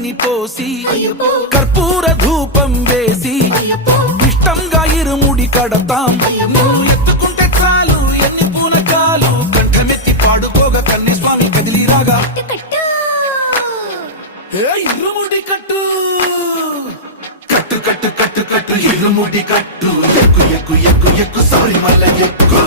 పన్నీరిని పోసి కర్పూర ధూపం వేసి ఇష్టంగా ఇరుముడి కడతాం. నువ్వు ఎత్తుకుంటే చాలు ఎన్ని పూనకాలు కంఠమెత్తి పాడుకోగా కన్య స్వామి కదిలిరాగా ఇరుముడి కట్టు కట్టు కట్టు కట్టు కట్టు ఇరుముడి కట్టు ఎక్కు ఎక్కు ఎక్కు ఎక్కు సారి మల్ల ఎక్కు